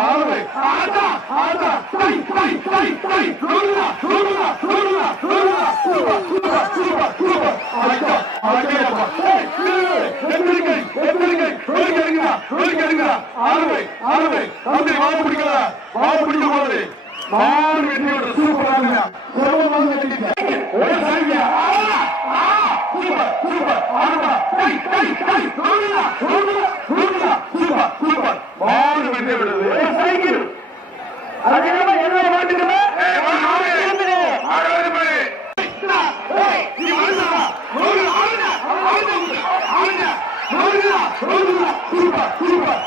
ஆறு ஆட்டா ஆட்டா டை டை டை டை ரோலா ரோலா ரோலா ரோலா சூப்பர் சூப்பர் சூப்பர் சூப்பர் அழகா அழகா ஏய் எந்திரிங்க எந்திரிங்க ரோலிங்க இருங்க ரோலிங்க இருங்க ஆறுவை ஆறுவை தம்பி வாழ பிடிக்கல வாழ பிடிக்க போகுது மாறு வெற்றியோட சூப்பராக சிரமமாக கட்டிட்டு ஒரு சாங்கியா ஆ சூப்பர் சூப்பர். ஆறுவா டை டை டை ரோலா ரோலா ரோலா சூப்பர் சூப்பர் மாறு வெற்றி விடுது ஒரு சைக்கிள் அது என்ன என்ன மாட்டுக்குமே ஏய் மாறு ஏந்திரே ஆறு பேரு ஏய் நீ வரடா ரோலா ஆடுடா ஆடுடா ஆடுடா ரோலா ரோலா சூப்பர் சூப்பர்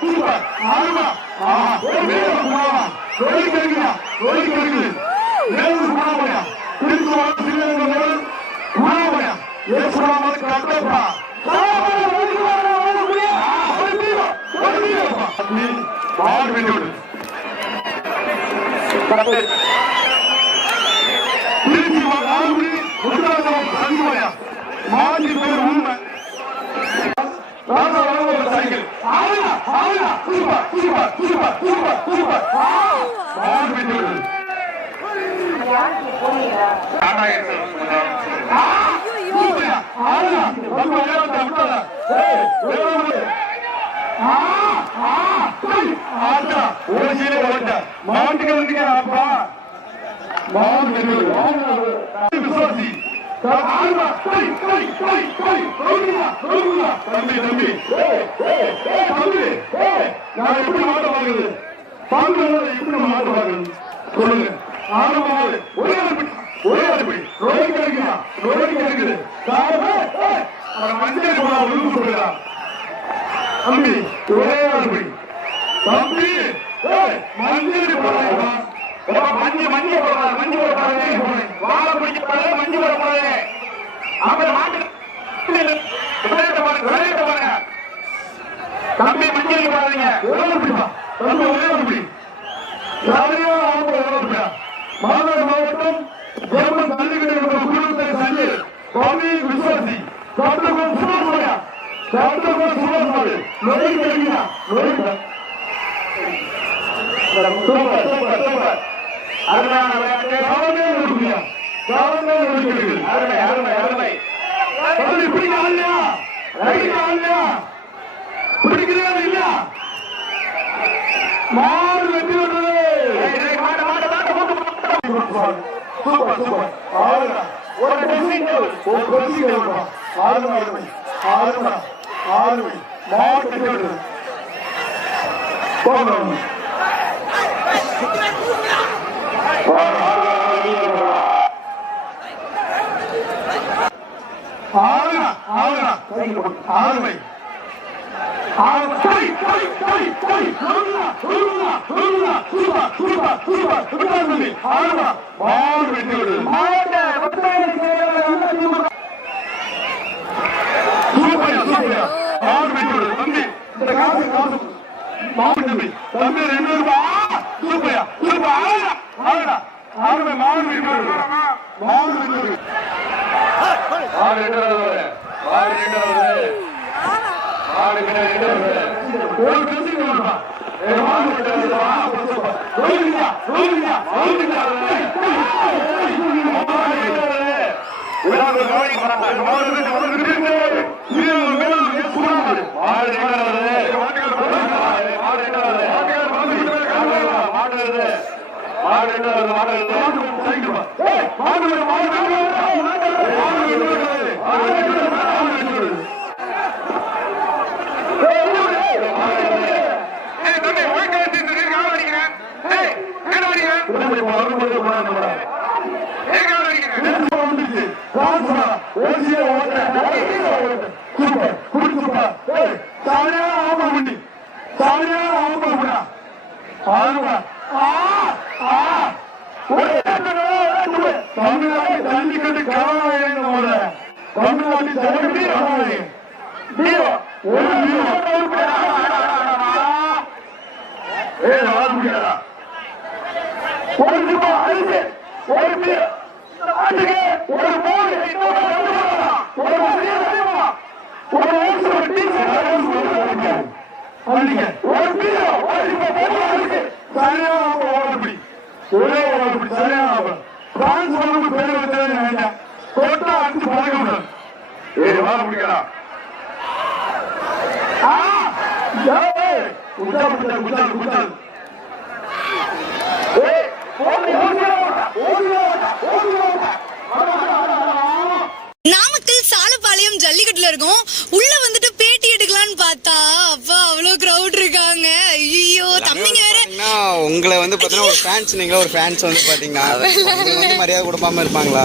சூப்பர் சூப்பர் ஆறுவா ஆஹா மேல போவா ரோலி கருங்க ரோலி கருங்க மேல போவா திருச்சி வாங்க சில்லுங்க மேல போவா ஏசுராம கட்டப்பா ராஜா வளர்ந்த சைக்கிள் ஆவுடா ஆவுடா super super super super super மாடு வென்றோடு சூப்பர்யா வந்து விளையாட்டு விசுவாசி தம்பி தம்பி தம்பி நான் எப்படி மாட்ட வாங்குது பாம்பு எப்படி மாட்ட வாங்குது சொல்லுங்க ஆரம்பமாவது ஒரே அனுப்பி ஒரே அனுப்பி ரோடு கிடைக்குமா ரோடு கிடைக்குது அவன் மஞ்சள் போனா ஒழுங்கு சொல்லுடா தம்பி ஒரே அனுப்பி தம்பி ஏய் மஞ்சள் போறாங்க மஞ்சு மஞ்சு போடுறாரு மஞ்சு போடுறாரு வாழை பிடிக்க போறாரு மஞ்சு போட போறாரு அப்புறம் மாட்டு விளையாட்ட பாருங்க விளையாட்ட பாருங்க தம்பி மஞ்சள் போடாதீங்க எவ்வளவு பிடிப்பா தம்பி ஒரே ஒரு பிடி. யாரையோ அவங்க எவ்வளவு பிடிப்பா. மாநகர மாவட்டம் ஜெர்மன் தள்ளிக்கிட்டு குடும்பத்தை சஞ்சய் சுவாமி விஸ்வாசி டாக்டர் சுபாஷ் டாக்டர் சுபாஷ் நோய் கிடைக்கிறா நோய் சூப்பர் சூப்பர் சூப்பர் அருமையான விளையாட்டு. காலமே ஒழுங்குங்க காலமே ஒழுங்குங்க அருமை அருமை அருமை. தம்பி பிடிக்க இல்லையா? பிடிக்க இல்லையா? பிடிக்கிறீங்களா இல்லையா? மாடு வெட்டி விடுறது சூப்பர் சூப்பர் ஆறுடா ஒரு ட்ரெஸ்ஸிங் டேபிள் ஒரு ட்ரெஸ்ஸிங் டேபிள் ஆறுடா ஆறுமை ஆறுடா ஆறுமை மாடு வெட்டி விடுறது போகணும் ஆளுநா ஆளுமை மாடு மாடு மாடு மாடு தமிழ்நாடு ஜல்லிக்கட்டு கலவாயிரம் தமிழ்நாட்டில் ஜல்லிக்கட்டு கலவாயிரம் ஒரு ஏ ஆள் முடியாதா ஒரு ரூபாய் அரிசி ஒரு பீர் ஆட்டுக்கு ஒரு மூணு இன்னொரு ரெண்டு ரூபா ஒரு பெரிய தெரியுமா ஒரு ஓசு ஒரு டீ அடிங்க ஒரு பீரோ ஒரு இப்போ மாடு பிடிக்கலாம் ஆ! ஏய்! குத்தால், குத்தால், குத்தால், குத்தால். ஏய், ஓடி, ஓடி ஓட, ஓடி ஓட, ஓடி ஓட. நாமக்கல் சாலப்பாளையம் ஜல்லிக்கட்டுல இருக்கோம். உள்ள வந்துட்டு பேட்டி எடுக்கலாம்னு பார்த்தா அப்பா அவ்வளவு கிரவுட் இருக்காங்க. ஐயோ தம்பிங்க வேற. உங்களை வந்து பாத்தீங்கன்னா ஒரு ஃபேன்ஸ் நீங்க ஒரு ஃபேன்ஸ் வந்து பாத்தீங்கன்னா மரியாதை கொடுப்பாம இருப்பாங்களா?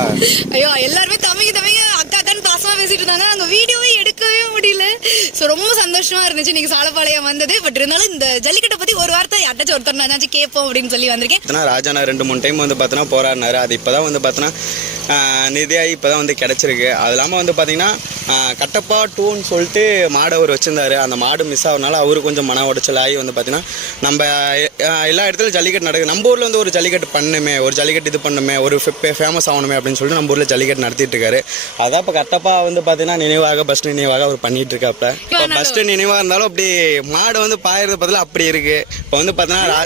ஐயோ எல்லாருமே தம்பிங்க தம்பிங்க. அக்கா பேசிட்டு இருந்தாங்க நாங்க வீடியோவே எடுக்கவே முடியல. சோ ரொம்ப சந்தோஷமா இருந்துச்சு. இன்னைக்கு சாலப்பாளையம் வந்தது. பட் இருந்தாலும் இந்த ஜல்லிக்கட்டை பத்தி ஒரு வார்த்தை யார்ட்டாச்சும் ஒருத்தர் நான் கேட்போம் அப்படின்னு சொல்லி வந்திருக்கேன். பார்த்தீங்கன்னா ராஜானா ரெண்டு மூணு டைம் வந்து பார்த்தோன்னா போராடினாரு. அது இப்போதான் வந்து பார்த்தீங்கன்னா நிதியாகி இப்போதான் வந்து கிடச்சிருக்கு. அது இல்லாமல் வந்து பார்த்தீங்கன்னா கட்டப்பா டூன்னு சொல்லிட்டு மாடு அவர் வச்சிருந்தாரு. அந்த மாடு மிஸ் ஆகுறனால அவரு கொஞ்சம் மன உடைச்சல் ஆகி வந்து பார்த்தீங்கன்னா நம்ம எல்லா இடத்துலையும் ஜல்லிக்கட்டு நடக்குது. நம்ம ஊரில் வந்து ஒரு ஜல்லிக்கட்டு பண்ணுமே ஒரு ஜல்லிக்கட்டு இது பண்ணுமே ஒரு ஃபேமஸ் ஆகணுமே அப்படின்னு சொல்லிட்டு நம்ம ஊரில் ஜல்லிக்கட்டு நடத்திட்டு இருக்காரு. அதான் இப்போ கட்டப்பா வந்து பார்த்தீங்கன்னா நினைவாக பஸ் நினைவாக அவர் பண்ணிட்டு இருக்காப்ல. இப்போ பஸ் நினைவாக இருந்தாலும் அப்படி மாடு வந்து பாயறது பதில் அப்படி இருக்கு. இப்போ வந்து பார்த்தீங்கன்னா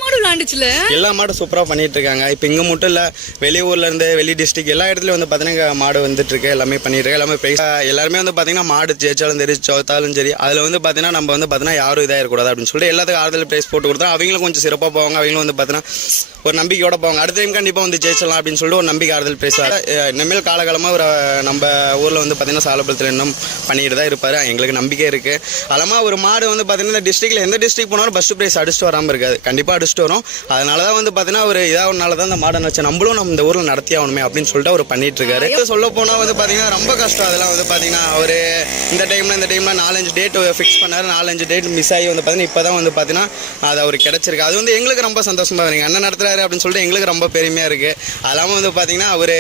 எல்லா மாடும் சூப்பராக பண்ணிட்டு இருக்காங்க. இப்போ இங்கே மட்டும் இல்லை வெளியூர்ல இருந்து வெளி டிஸ்ட்ரிக்ட் எல்லா இடத்துலையும் வந்து பார்த்தீங்கன்னா இங்க மாடு வந்துட்டு இருக்கு. எல்லாமே பண்ணிட்டு இருக்கு எல்லாமே பிரைஸ் எல்லாருமே வந்து பார்த்தீங்கன்னா மாடு ஜெயிச்சாலும் சரி சோத்தாலும் சரி அதில் வந்து பார்த்தீங்கன்னா நம்ம வந்து பார்த்தீங்கன்னா யாரும் இதாக இருக்கக்கூடாது அப்படின்னு சொல்லிட்டு எல்லாத்துக்கும் ஆறுதல் பிரைஸ் போட்டு கொடுத்தா அவங்களும் கொஞ்சம் சிறப்பாக போவாங்க. அவங்களும் வந்து பார்த்தீங்கன்னா ஒரு நம்பிக்கையோட போவாங்க அடுத்த டைம் கண்டிப்பாக வந்து ஜெயிச்சலாம் அப்படின்னு சொல்லிட்டு ஒரு நம்பிக்கை ஆறுதல் பேசுவார். இனிமேல் காலகாலமாக ஒரு நம்ம ஊரில் வந்து பார்த்தீங்கன்னா சாலப்பழத்தில் இன்னும் பண்ணிட்டு தான் இருப்பார். எங்களுக்கு நம்பிக்கை இருக்குது அல்லாமல் ஒரு மாடு வந்து பார்த்தீங்கன்னா இந்த டிஸ்ட்ரிக்ட்ல எந்த டிஸ்ட்ரிக் போனாலும் ஃபஸ்ட்டு ப்ரைஸ் அடிச்சுட்டு வராமல் இருக்காது. கண்டிப்பாக அடிச்சுட்டு வரும். அதனால தான் வந்து பார்த்தீங்கன்னா ஒரு இதாகனால தான் இந்த மாடை நினச்சி நம்மளும் நம்ம இந்த ஊரில் நடத்தி ஆகணுமே அப்படின்னு சொல்லிட்டு அவர் பண்ணிட்டு இருக்காரு. இது சொல்ல போனால் வந்து பார்த்தீங்கன்னா ரொம்ப கஷ்டம். அதெல்லாம் வந்து பார்த்தீங்கன்னா அவர் இந்த டைமில் இந்த டைமில் நாலஞ்சு டேட் ஃபிக்ஸ் பண்ணார். நாலஞ்சு டேட் மிஸ் ஆகி வந்து பார்த்தீங்கன்னா இப்போ தான் வந்து பார்த்தீங்கன்னா அது அவர் கிடச்சிருக்கு. அது வந்து எங்களுக்கு ரொம்ப சந்தோஷமாக இருக்குது அண்ணன் நடத்துறாரு அப்படின்னு சொல்லிட்டு எங்களுக்கு ரொம்ப பெருமையாக இருக்குது அது வந்து பார்த்தீங்கன்னா அவர்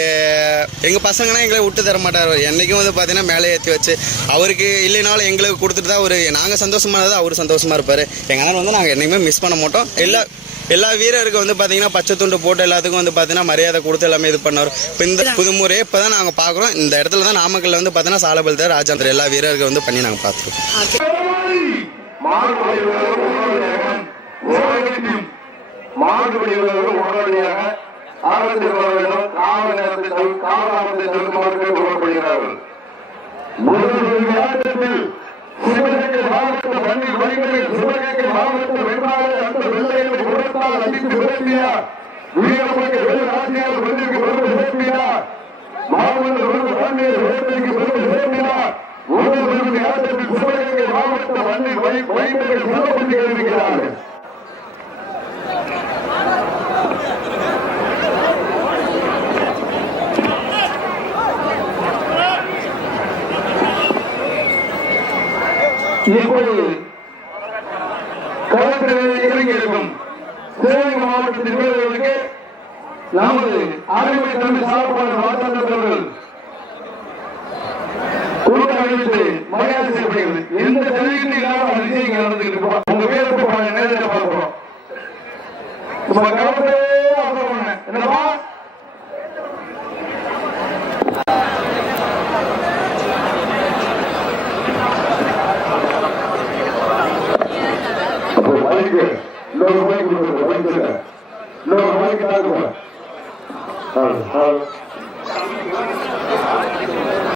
எங்கள் பசங்கன்னா எங்களை விட்டு தர மாட்டார். என்றைக்கும் வந்து பார்த்தீங்கன்னா மேலே ஏற்றி வச்சு அவருக்கு இல்லைனாலும் எங்களுக்கு கொடுத்துட்டு தான் அவர் நாங்கள் சந்தோஷமாக இருந்தால் அவர் சந்தோஷமா இருப்பார். எங்கள் அண்ணன் வந்து நாங்கள் என்றைக்குமே மிஸ் பண்ண மாட்டோம். எல்லா எல்லா வீரருக்கும் வந்து பார்த்தீங்கன்னா பச்சை துண்டு போட்டு எல்லாத்துக்கும் வந்து பார்த்தீங்கன்னா மரியாதை கொடுத்து எல்லாமே இது பண்ணார் இப்போ இந்த புதுமுறை இப்போ தான் நாங்கள் பார்க்குறோம் இந்த இடத்துல தான் நாமக்கல்ல வந்து பார்த்தீங்கன்னா சாலபலத்தை ராஜாந்தர் எல்லா வீரருக்கு வந்து பண்ணி நாங்கள் பார்த்துருக்கோம் மாற்றுப்படி உள்ளவர்கள் உடனடியாக ஆரம்பத்தில் வர வேண்டும். கால நேரத்தை தவிர- கால ஆபத்தை கேட்டுக்கொள்ளப்படுகிறார்கள். விளையாட்டத்தில் சிவகங்கை மாவட்ட பள்ளி வணிகர்கள் சிவகங்கை மாவட்ட வெண்பாடு அந்த வெள்ளையை புறத்தால் அடித்து விரட்டியார் வீரமங்க வெளிநாட்டியார் விருதுக்கு விருது சேர்க்கிறார் மாமல்ல விருது பாண்டியர் விருதுக்கு விருது சேர்க்கிறார் முதல் விருது ஆட்டத்தில் சிவகங்கை மாவட்ட பள்ளி வணிகர்கள் சிவபதி இருக்கிறார்கள் இப்போது களத்தில் இறங்கி இருக்கும் சிவகங்கை மாவட்டத்தின் வீரர்களுக்கு நமது ஆளுமை தமிழ் சார்பான வாக்காளர்கள் அழைத்து மரியாதை செய்யப்படுகிறது எந்த ஜல்லிக்கட்டு இல்லாம அதிசயங்கள் நடந்துகிட்டு உங்க பேரை போய் நேரத்தில் பார்க்கிறோம் நம்ம களத்திலே ಕೊಡ ನಾವು ಹಾಗೆ ಕಾಲ ಕೊಡ ಹೌದು ಹೌದು